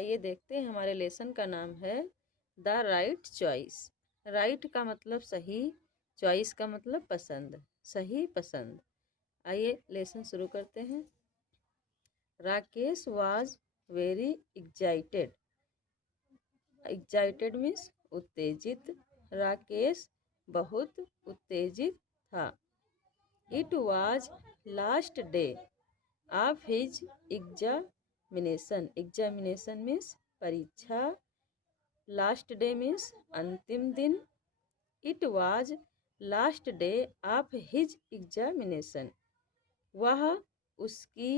आइए देखते हैं, हमारे लेसन का नाम है द राइट चॉइस। राइट का मतलब सही, चॉइस का मतलब पसंद, सही पसंद। आइए लेसन शुरू करते हैं। Rakesh was very excited. Excited means उत्तेजित। राकेश बहुत उत्तेजित था। It was last day of his examination. Examination means परीक्षा। लास्ट डे मीन्स अंतिम दिन। It was last day of his examination. वह उसकी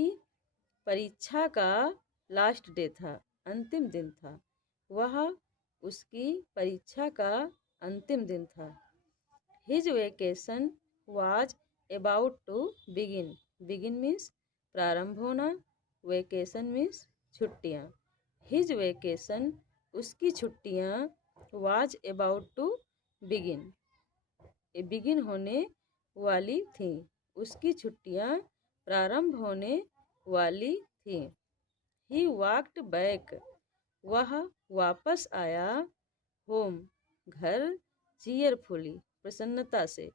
परीक्षा का लास्ट डे था, अंतिम दिन था। वह उसकी परीक्षा का अंतिम दिन था। His vacation was about to begin. Begin means प्रारंभ होना, वेकेशन मीन्स छुट्टियाँ। हिज वेकेशन उसकी छुट्टियाँ was about to begin, begin होने वाली थी। उसकी छुट्टियाँ प्रारंभ होने वाली थी। He walked back. वह वापस आया। होम घर, चीयरफुली प्रसन्नता से।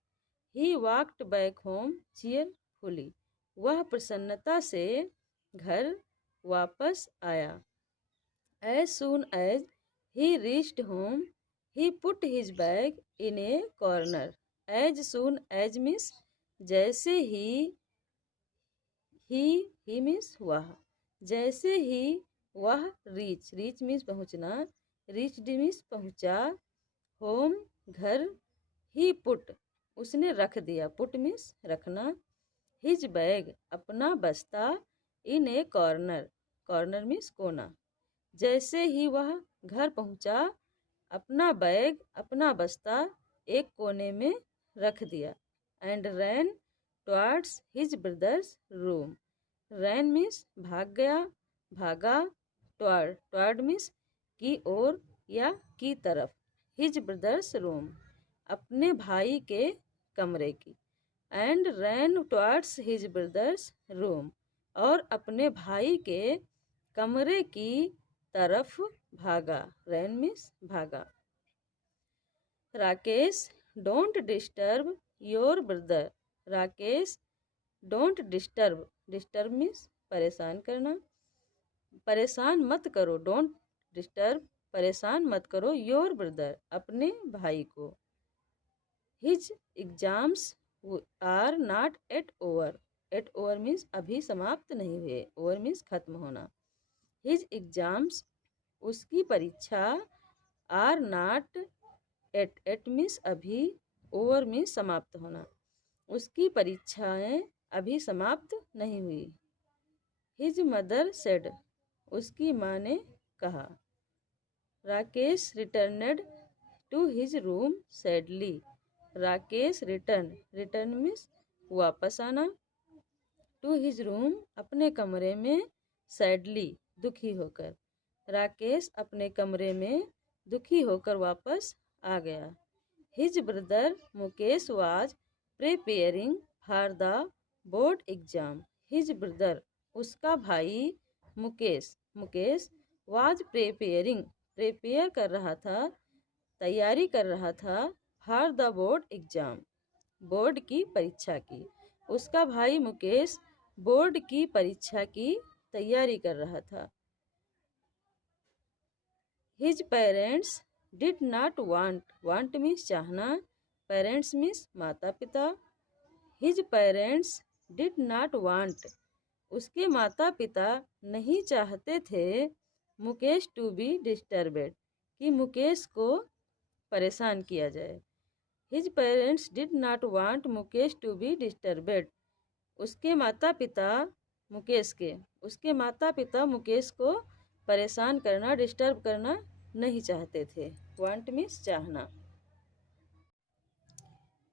He walked back home cheerfully. वह प्रसन्नता से घर वापस आया। As soon as he reached home, he put his bag in a corner. As soon as means जैसे ही मीन्स वह। जैसे ही वह रीच, रीच मीन्स पहुँचना, रीच मीन्स पहुँचा। होम घर, ही पुट उसने रख दिया, पुट मीन्स रखना। हिज बैग अपना बस्ता, इन ए कॉर्नर, कॉर्नर मीन्स कोना। जैसे ही वह घर पहुंचा, अपना बैग अपना बस्ता एक कोने में रख दिया। And ran towards his brother's room. Ran means भाग गया, भागा। टुवर्ड मीन्स की ओर या की तरफ। हिज ब्रदर्स रूम अपने भाई के कमरे की। And ran towards his brother's room और अपने भाई के कमरे की तरफ भागा। रैन मीन्स भागा। Rakesh don't disturb your brother. Rakesh don't disturb, disturb means परेशान करना। परेशान मत करो, डोंट डिस्टर्ब परेशान मत करो, योर ब्रदर अपने भाई को। His exams are not yet over. Yet over means अभी समाप्त नहीं हुए, ओवर मीन्स खत्म होना। हिज एग्जाम्स उसकी परीक्षा, are not yet, yet means अभी, ओवर मीन्स समाप्त होना। उसकी परीक्षाएं अभी समाप्त नहीं हुई। हिज मदर सेड उसकी माँ ने कहा। Rakesh returned to his room sadly. Rakesh return, return means वापस आना। टू हिज रूम अपने कमरे में, सैडली दुखी होकर। राकेश अपने कमरे में दुखी होकर वापस आ गया। His brother Mukesh was preparing for the board exam. His brother उसका भाई Mukesh, Mukesh was preparing prepare कर रहा था, तैयारी कर रहा था। For the board exam board की परीक्षा की। उसका भाई मुकेश बोर्ड की परीक्षा की तैयारी कर रहा था। His parents did not want, want means चाहना, पेरेंट्स मीन्स माता पिता। His parents did not want उसके माता पिता नहीं चाहते थे। मुकेश टू बी डिस्टर्बेड कि मुकेश को परेशान किया जाए। His parents did not want Mukesh to be disturbed. उसके माता पिता मुकेश के, उसके माता पिता मुकेश को परेशान करना, डिस्टर्ब करना नहीं चाहते थे। वांट मीन्स चाहना।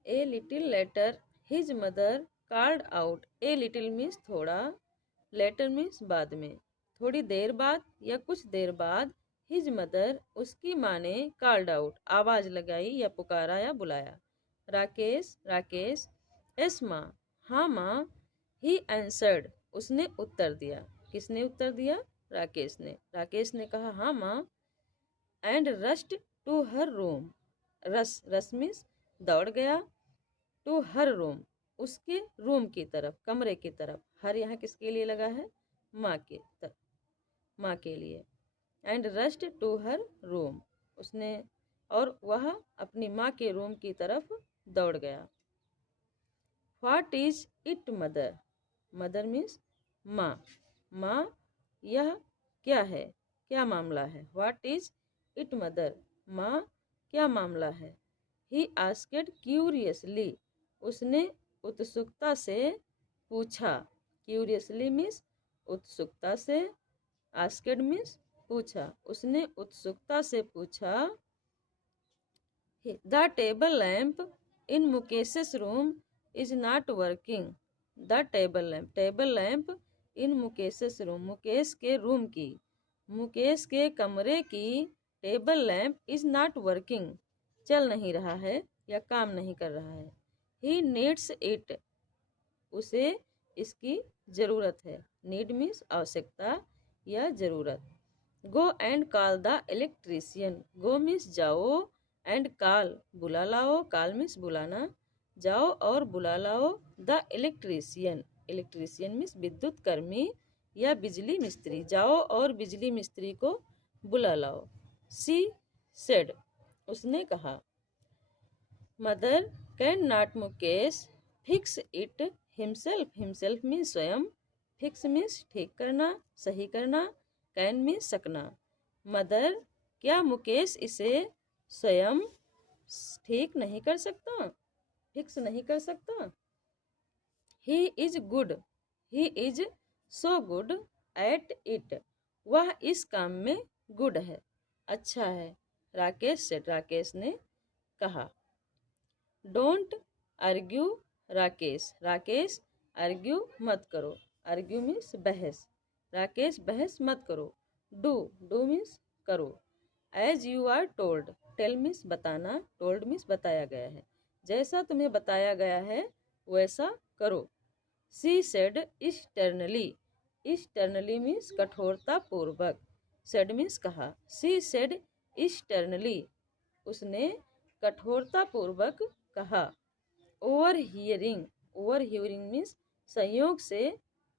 A little letter his mother called out. A little means थोड़ा, लेटर मीन्स बाद में, थोड़ी देर बाद या कुछ देर बाद। हिज मदर उसकी माँ ने कॉल्ड आउट आवाज लगाई या पुकारा या बुलाया। राकेश, राकेश। यस माँ, हाँ माँ। ही आंसर्ड उसने उत्तर दिया। किसने उत्तर दिया? राकेश ने कहा हाँ माँ। And rushed to her room, rush means दौड़ गया, टू हर रूम उसके रूम की तरफ, कमरे की तरफ। हर यहाँ किसके लिए लगा है? माँ के तरफ, माँ के लिए। And rushed to her room, उसने और वह अपनी माँ के रूम की तरफ दौड़ गया। What is it mother, mother means माँ। माँ यह क्या है, क्या मामला है? व्हाट इज इट मदर, माँ क्या मामला है? ही आस्क्ड क्यूरियसली, उसने उत्सुकता से पूछा। क्यूरियसली मीन्स उत्सुकता से, आस्क्ड मीन्स पूछा, उसने उत्सुकता से पूछा। The table lamp in Mukesh's room is not working. The table lamp in Mukesh's room, Mukesh के रूम की, मुकेश के कमरे की table lamp is not working, चल नहीं रहा है या काम नहीं कर रहा है। ही नीड्स इट, उसे इसकी ज़रूरत है। नीड मीन्स आवश्यकता या ज़रूरत। Go and call the electrician, go means जाओ, एंड कॉल बुला लाओ, कॉल मीन्स बुलाना, जाओ और बुला लाओ द इलेक्ट्रीशियन, इलेक्ट्रीशियन मीन्स विद्युत कर्मी या बिजली मिस्त्री, जाओ और बिजली मिस्त्री को बुला लाओ। सी सेड, उसने कहा। Mother can not Mukesh fix it himself, himself means स्वयं, फिक्स मीन्स ठीक करना, सही करना, कैन मीन्स सकना। मदर, क्या मुकेश इसे स्वयं ठीक नहीं कर सकता, फिक्स नहीं कर सकता? He is good, he is so good at it, वह इस काम में गुड है, अच्छा है। राकेश से, राकेश ने कहा। Don't argue Rakesh, Rakesh argue मत करो, आर्ग्यू मीन्स बहस, राकेश बहस मत करो। डू, डू मीन्स करो। As you are told, tell means बताना, टोल्ड मीन्स बताया गया है, जैसा तुम्हें बताया गया है वैसा करो। She said sternly, sternly means कठोरता पूर्वक, सेड मीन्स कहा। सी सेड स्टर्नली, उसने कठोरता पूर्वक कहा। Over hearing, over hearing means संयोग से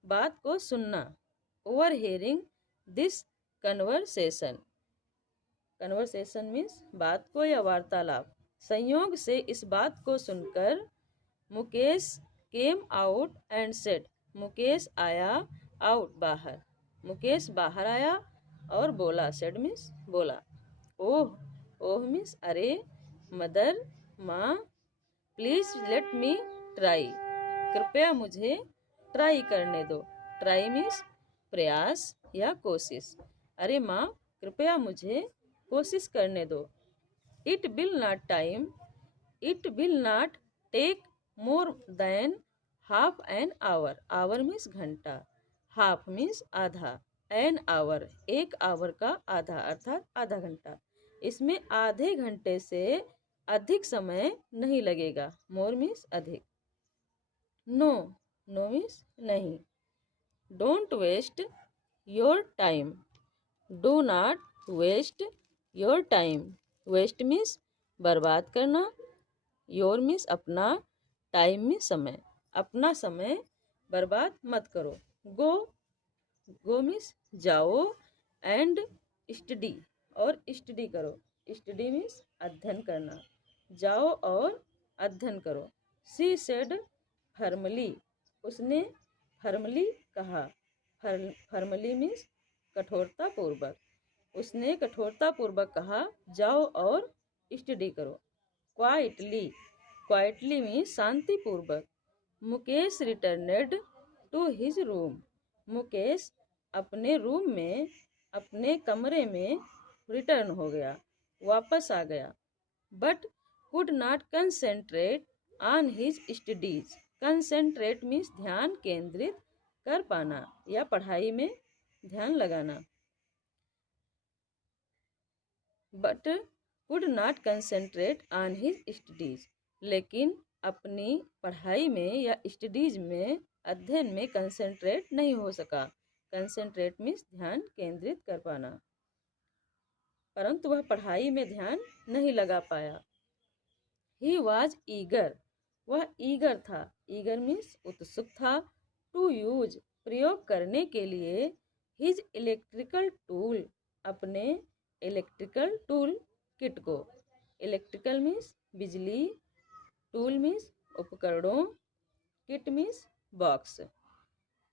बात को सुनना। Over hearing this conversation, conversation means बात को या वार्तालाप, संयोग से इस बात को सुनकर। Mukesh came out and said, Mukesh आया, आउट बाहर, मुकेश बाहर आया और बोला, सेड मीन्स बोला। ओह, ओह मीन्स अरे, मदर माँ, प्लीज लेट मी ट्राई, कृपया मुझे ट्राई करने दो, ट्राई मीन्स प्रयास या कोशिश। अरे माँ, कृपया मुझे कोशिश करने दो। It will not time, it will not take more than half an hour, hour means घंटा, हाफ मीन्स आधा, एन आवर एक आवर का आधा अर्थात आधा घंटा, इसमें आधे घंटे से अधिक समय नहीं लगेगा। मोर मीन्स अधिक। नो, नो मीन्स नहीं। Don't waste your time, do not waste your time, waste means बर्बाद करना, योर मीन्स अपना, टाइम मीन्स समय, अपना समय बर्बाद मत करो। गो, गो मीन्स जाओ, एंड स्टडी और स्टडी करो, स्टडी मीन्स अध्ययन करना, जाओ और अध्ययन करो। सी सेड फर्मली, उसने फर्मली कहा, फर्मली मीन्स कठोरता पूर्वक, उसने कठोरता पूर्वक कहा, जाओ और स्टडी करो। क्वाइटली, क्वाइटली मीन्स शांति पूर्वक। Mukesh returned to his room, Mukesh अपने रूम में, अपने कमरे में रिटर्न हो गया, वापस आ गया। But could not concentrate on his studies, concentrate means ध्यान केंद्रित कर पाना या पढ़ाई में ध्यान लगाना। But could not concentrate on his studies, लेकिन अपनी पढ़ाई में या स्टडीज में, अध्ययन में कंसेंट्रेट नहीं हो सका, कंसंट्रेट मीन्स ध्यान केंद्रित कर पाना, परंतु वह पढ़ाई में ध्यान नहीं लगा पाया। ही वॉज ईगर, वह ईगर था, ईगर मीन्स उत्सुक था, टू यूज प्रयोग करने के लिए, हिज इलेक्ट्रिकल टूल अपने इलेक्ट्रिकल टूल किट को, इलेक्ट्रिकल मीन्स बिजली, टूल मीन्स उपकरणों, kit means box.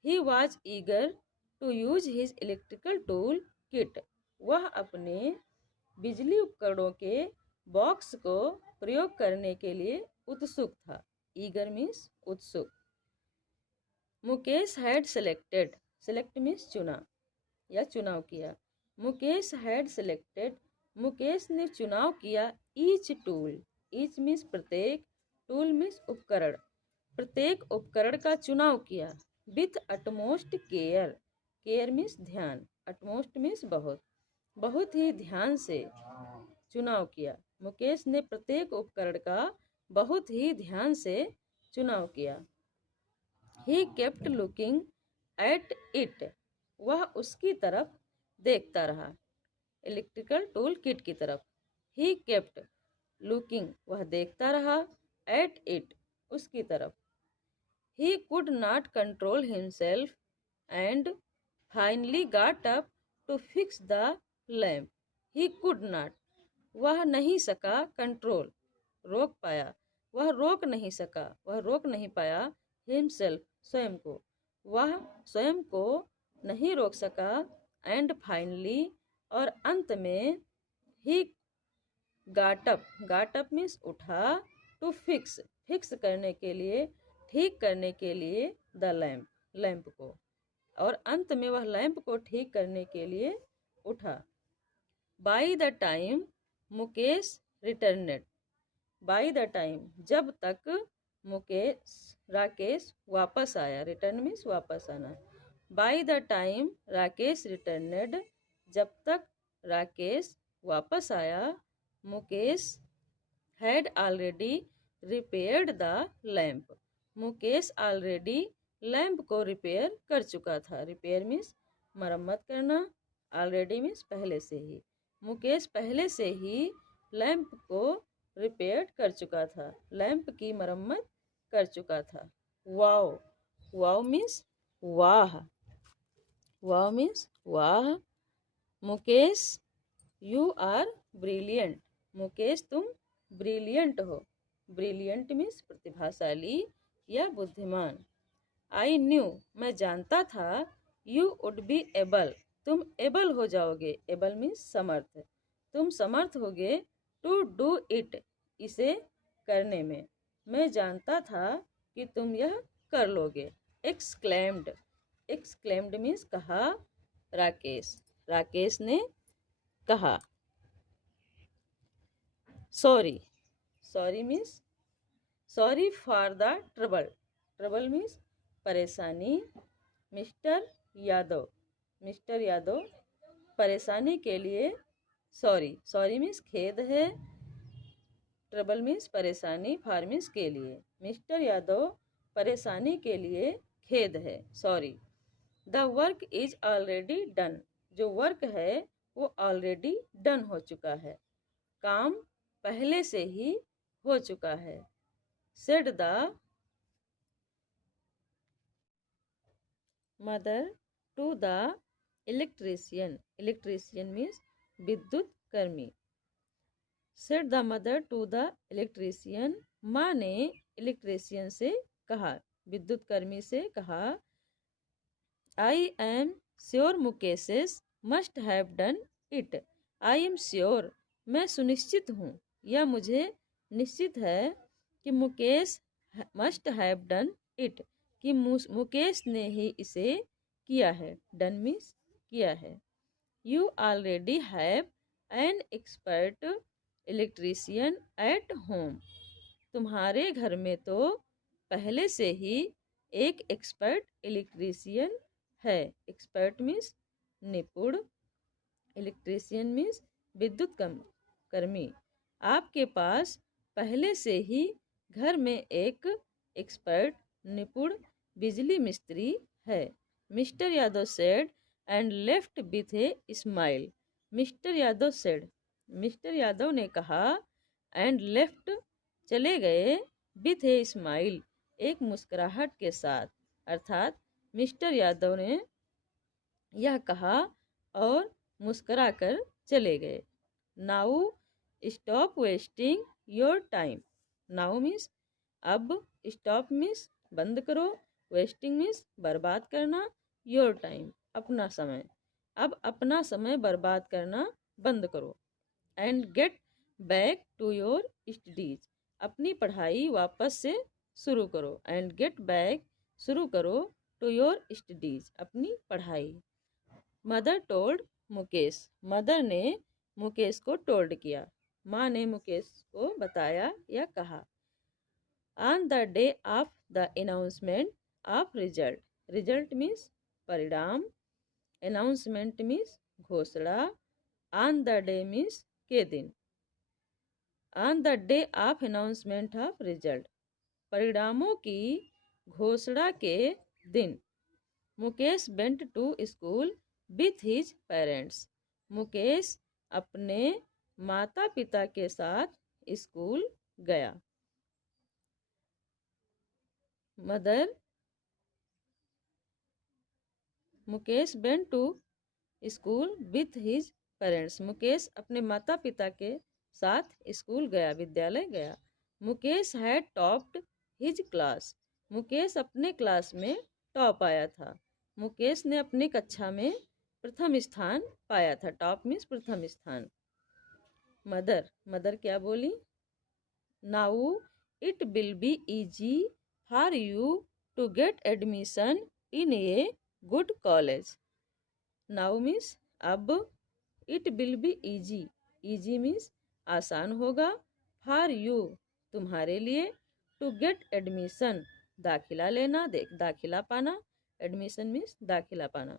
He was eager to use his electrical tool kit, वह अपने बिजली उपकरणों के बॉक्स को प्रयोग करने के लिए उत्सुक था, ईगर मीन्स उत्सुक। Mukesh had selected, select means चुना या चुनाव किया, मुकेश हैड सेलेक्टेड, मुकेश ने चुनाव किया, ईच टूल, ईच मीन्स प्रत्येक, टूल मीन्स उपकरण, प्रत्येक उपकरण का चुनाव किया, with utmost care, care means ध्यान, अटमोस्ट मीन्स बहुत, बहुत ही ध्यान से चुनाव किया। मुकेश ने प्रत्येक उपकरण का बहुत ही ध्यान से चुनाव किया। He kept looking at it, वह उसकी तरफ देखता रहा, इलेक्ट्रिकल टूल किट की तरफ। ही केप्ट लुकिंग, वह देखता रहा, एट इट, उसकी तरफ। He could not control himself and finally got up to fix the lamp. He could not, वह नहीं सका, कंट्रोल रोक पाया, वह रोक नहीं सका, वह रोक नहीं पाया, हिमसेल्फ स्वयं को, वह स्वयं को नहीं रोक सका, एंड फाइनली और अंत में, ही गाटअप, गाटअप मीन्स उठा, टू फिक्स, फिक्स करने के लिए, ठीक करने के लिए, द लैम्प, लैम्प को, और अंत में वह लैम्प को ठीक करने के लिए उठा। By the time Mukesh returned, by the time जब तक मुकेश राकेश वापस आया, रिटर्न मीन्स वापस आना, बाई द टाइम राकेश रिटर्नेड, जब तक राकेश वापस आया, Mukesh had already repaired the lamp, Mukesh already lamp को रिपेयर कर चुका था, रिपेयर मीन्स मरम्मत करना, ऑलरेडी मीन्स पहले से ही, मुकेश पहले से ही लैम्प को रिपेयर कर चुका था, लैम्प की मरम्मत कर चुका था। वाओ, वाओ मीन्स वाह, वाह मीन्स वाह। Mukesh you are brilliant, Mukesh तुम ब्रिलियंट हो, ब्रिलियंट मीन्स प्रतिभाशाली या बुद्धिमान। आई न्यू, मैं जानता था, यू वुड बी एबल, तुम एबल हो जाओगे, एबल मीन्स समर्थ, तुम समर्थ होगे, टू डू इट, इसे करने में, मैं जानता था कि तुम यह कर लोगे। एक्सक्लेम्ड, एक्सक्लेम्ड मीन्स कहा, राकेश, राकेश ने कहा। Sorry, sorry means sorry for the trouble, trouble means परेशानी, मिस्टर यादव, मिस्टर यादव परेशानी के लिए सॉरी, सॉरी मीन्स खेद है, ट्रबल मीन्स परेशानी, फॉर मीन्स के लिए, मिस्टर यादव परेशानी के लिए खेद है, sorry. The work is already done, जो वर्क है वो ऑलरेडी डन हो चुका है, काम पहले से ही हो चुका है। Said the mother to the electrician, electrician means विद्युत कर्मी। Said the mother to the electrician, माँ ने इलेक्ट्रीशियन से कहा, विद्युत कर्मी से कहा। I am sure Mukesh must have done it, I am sure, मैं सुनिश्चित हूँ या मुझे निश्चित है कि Mukesh must have done it, कि मुकेश ने ही इसे किया है, डन मीन्स किया है। You already have an expert electrician at home, तुम्हारे घर में तो पहले से ही एक एक्सपर्ट इलेक्ट्रीशियन है, एक्सपर्ट मीन्स निपुण, इलेक्ट्रीशियन मीन्स विद्युत कर्मी, आपके पास पहले से ही घर में एक एक्सपर्ट निपुण बिजली मिस्त्री है, mister Yadav said and left with a smile. Mister Yadav said, mister Yadav ने कहा, एंड लेफ्ट चले गए, विथ ए स्माइल एक मुस्कुराहट के साथ। अर्थात मिस्टर यादव ने यह कहा और मुस्कुराकर चले गए। Now stop wasting your time. Now means अब, स्टॉप मीन्स बंद करो, वेस्टिंग मीन्स बर्बाद करना, योर टाइम अपना समय। अब अपना समय बर्बाद करना बंद करो। And get back to your studies, अपनी पढ़ाई वापस से शुरू करो। एंड गेट बैक शुरू करो, टू योर स्टडीज अपनी पढ़ाई। मदर टोल्ड मुकेश, मदर ने मुकेश को टोल्ड किया, माँ ने मुकेश को बताया या कहा। On the day of the announcement of result, result means परिणाम, अनाउंसमेंट मीन्स घोषणा, ऑन द डे मीन्स के दिन। On the day of announcement of result, परिणामों की घोषणा के दिन। Mukesh went to school with his parents, Mukesh अपने माता पिता के साथ स्कूल गया। Mother, Mukesh went to school with his parents, Mukesh अपने माता पिता के साथ स्कूल गया, विद्यालय गया। Mukesh had topped his class, Mukesh अपने क्लास में टॉप आया था। मुकेश ने अपनी कक्षा में प्रथम स्थान पाया था। टॉप मीन्स प्रथम स्थान। मदर, मदर क्या बोली? Now it will be easy for you to get admission in a good college. Now means अब, it will be easy, easy means आसान होगा, फॉर यू तुम्हारे लिए, टू गेट एडमिशन दाखिला लेना, दाखिला पाना, एडमिशन मीन्स दाखिला पाना,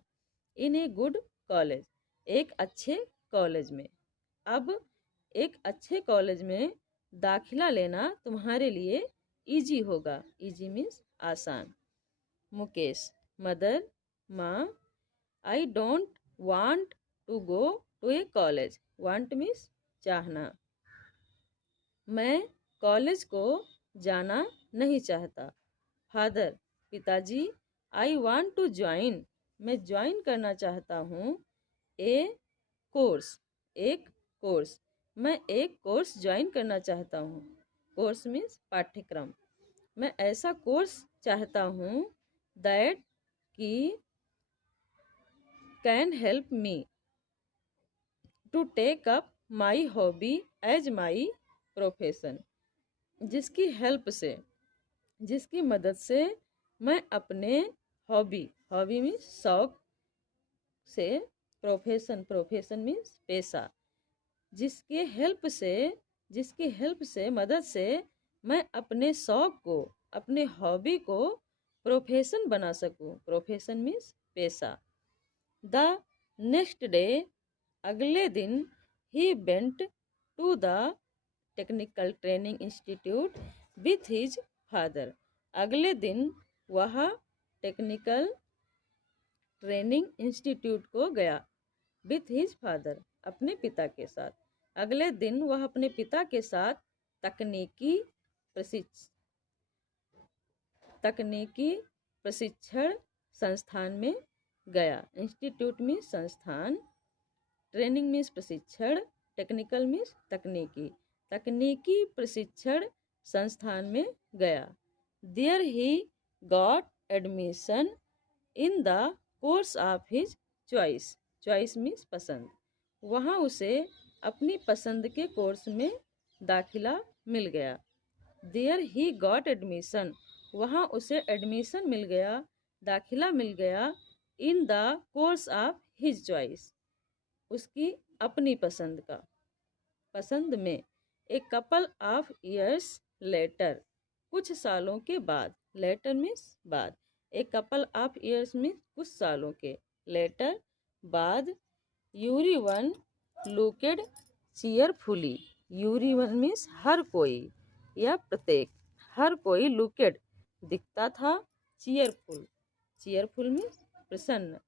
इन ए गुड कॉलेज एक अच्छे कॉलेज में। अब एक अच्छे कॉलेज में दाखिला लेना तुम्हारे लिए इजी होगा, इजी मीन्स आसान। मुकेश, मदर, माँ, I don't want to go to a college, want means चाहना, मैं कॉलेज को जाना नहीं चाहता। फादर, पिताजी, आई वांट टू ज्वाइन, मैं ज्वाइन करना चाहता हूँ, ए कोर्स एक कोर्स, मैं एक कोर्स ज्वाइन करना चाहता हूँ। कोर्स मीन्स पाठ्यक्रम, मैं ऐसा कोर्स चाहता हूँ, दैट की can help me to take up my hobby as my profession, जिसकी हेल्प से, जिसकी मदद से मैं अपने हॉबी, हॉबी मीन्स शौक से, प्रोफेशन, प्रोफेशन मीन्स पेशा, जिसके हेल्प से, जिसकी हेल्प से, मदद से मैं अपने शौक को, अपने हॉबी को प्रोफेशन बना सकूं। प्रोफेशन मीन्स पेशा। द नेक्स्ट डे, अगले दिन, he went to the technical training institute with his father, अगले दिन वह टेक्निकल ट्रेनिंग इंस्टीट्यूट को गया, विथ हिज फादर अपने पिता के साथ। अगले दिन वह अपने पिता के साथ तकनीकी प्रशिक्षण संस्थान में गया। इंस्टीट्यूट में संस्थान, ट्रेनिंग मीन्स प्रशिक्षण, टेक्निकल मीन्स तकनीकी, तकनीकी प्रशिक्षण संस्थान में गया। There he got admission in the course of his choice, choice means पसंद, वहाँ उसे अपनी पसंद के कोर्स में दाखिला मिल गया। देयर ही गॉट एडमिशन, वहाँ उसे एडमिशन मिल गया, दाखिला मिल गया, इन the course of his choice, उसकी अपनी पसंद का, पसंद में। A couple of years later, कुछ सालों के बाद, लेटर मीन्स बाद, a couple of years means कुछ सालों के, लेटर बाद। यूरीवन लुकेड चीयरफुली, यूरीवन मीन्स हर कोई या प्रत्येक, हर कोई लुकेड दिखता था, चीयरफुल, चीयरफुल मीन्स प्रसन्न।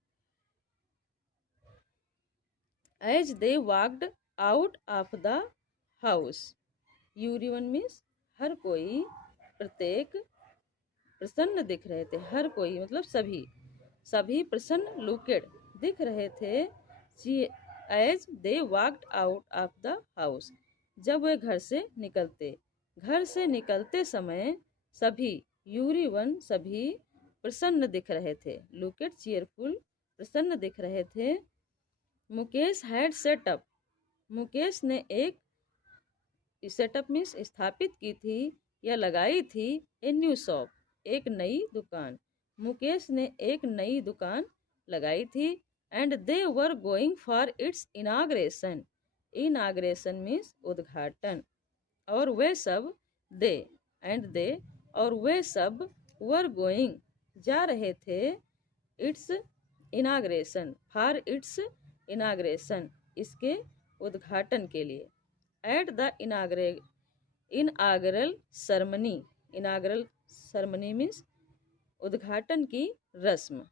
As they walked out of the house, everyone means हर कोई, प्रत्येक, प्रसन्न दिख रहे थे। हर कोई मतलब सभी, सभी प्रसन्न लुकेड दिख रहे थे। As they walked out of the house, जब वे घर से निकलते। घर से निकलते समय सभी, यूरीवन सभी प्रसन्न दिख रहे थे। लुकेड चीयरफुल, प्रसन्न दिख रहे थे। मुकेश हैड सेटअप, मुकेश ने एक, सेटअप मीन्स स्थापित की थी या लगाई थी, ए न्यू शॉप, एक नई दुकान। मुकेश ने एक नई दुकान लगाई थी। And they were going for its inauguration, inauguration means उद्घाटन। और वे सब, दे एंड दे, और वे सब, वर गोइंग जा रहे थे, its inauguration, for its inauguration, इसके उद्घाटन के लिए। At the inaugural ceremony, inaugural ceremony means उद्घाटन की रस्म।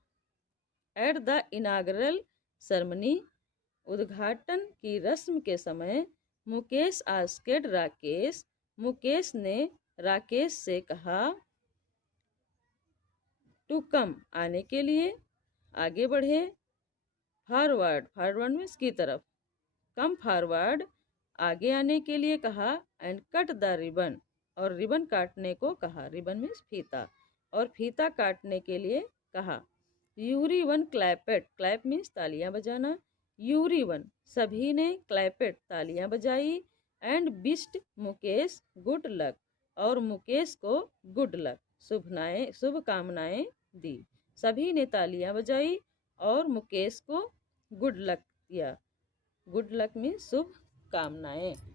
एट द इनागरल सरमनी, उद्घाटन की रस्म के समय, मुकेश आस्केड राकेश, मुकेश ने राकेश से कहा, टू कम आने के लिए, आगे बढ़े, फॉरवर्ड, फॉरवर्ड मीन्स की तरफ, कम फॉरवर्ड आगे आने के लिए कहा। एंड कट द रिबन, और रिबन काटने को कहा। रिबन मीन्स फीता, और फीता काटने के लिए कहा। यूरीवन क्लैपेट, क्लैप मीन्स तालियां बजाना। यूरीवन सभी ने, क्लैपेट तालियां बजाई। And wished Mukesh good luck, और मुकेश को गुड लक, शुभ कामनाएं दी। सभी ने तालियां बजाई और मुकेश को गुड लक दिया। गुड लक मीन्स शुभ कामनाएं।